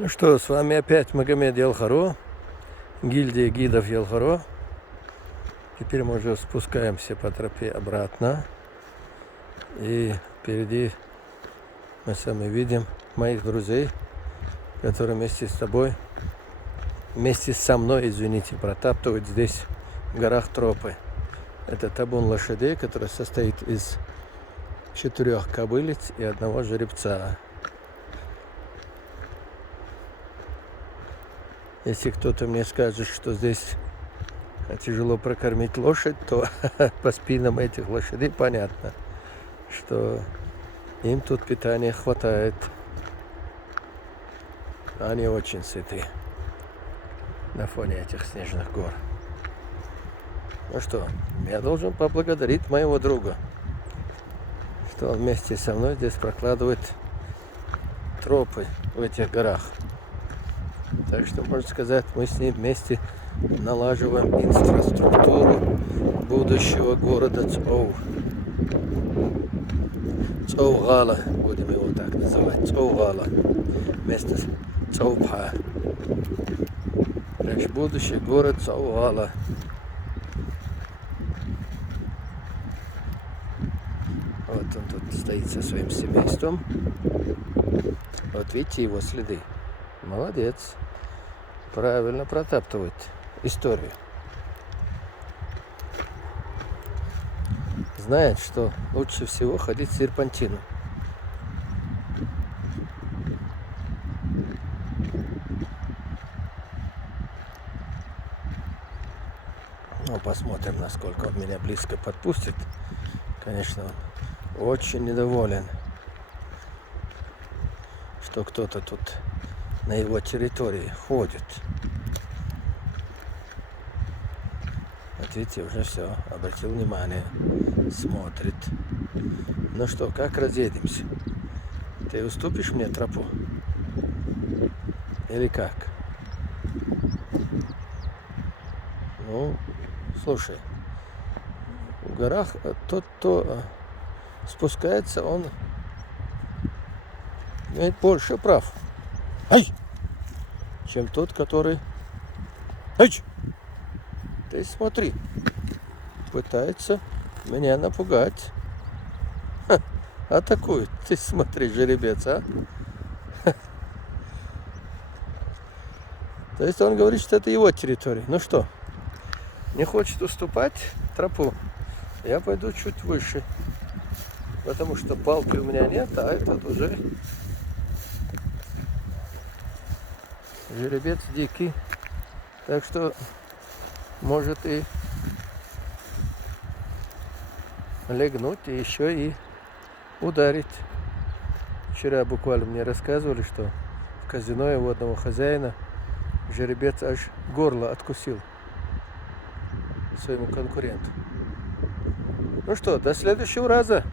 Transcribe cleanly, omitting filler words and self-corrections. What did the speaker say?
Ну что, с вами опять Магомед Ялхаро, гильдия гидов Ялхаро. Теперь мы уже спускаемся по тропе обратно. И впереди мы сами видим моих друзей, которые вместе со мной, извините, протаптывают здесь в горах тропы. Это табун лошадей, который состоит из 4 кобылиц и 1 жеребца. Если кто-то мне скажет, что здесь тяжело прокормить лошадь, то по спинам этих лошадей понятно, что им тут питания хватает. Они очень сыты на фоне этих снежных гор. Ну что, я должен поблагодарить моего друга, что он вместе со мной здесь прокладывает тропы в этих горах. Так что, можно сказать, мы с ним вместе налаживаем инфраструктуру будущего города Цоу. Цоу-Гала, будем его так называть. Цоу-Гала. Вместо Цоу-Пха. Значит, будущий город Цоу-Гала. Вот он тут стоит со своим семейством. Вот видите его следы. Молодец. Правильно протаптывает историю. Знает, что лучше всего ходить в серпантину. Ну, посмотрим, насколько он меня близко подпустит. Конечно, он очень недоволен, что кто-то тут на его территории ходит. Вот видите, уже все, обратил внимание, смотрит. Ну что, как разъедемся? Ты уступишь мне тропу? Или как? Ну, слушай, в горах тот, кто спускается, он имеет больше прав. Ай! Чем тот, который... Ай! Ты смотри, пытается меня напугать. Ха, атакует. Ты смотри, жеребец, а? Ха. То есть он говорит, что это его территория. Ну что, не хочет уступать тропу? Я пойду чуть выше. Потому что палки у меня нет, а этот уже жеребец дикий. Так что может и легнуть, и еще и ударить. Вчера буквально мне рассказывали, что в казино у одного хозяина жеребец аж горло откусил своему конкуренту. Ну что, до следующего раза.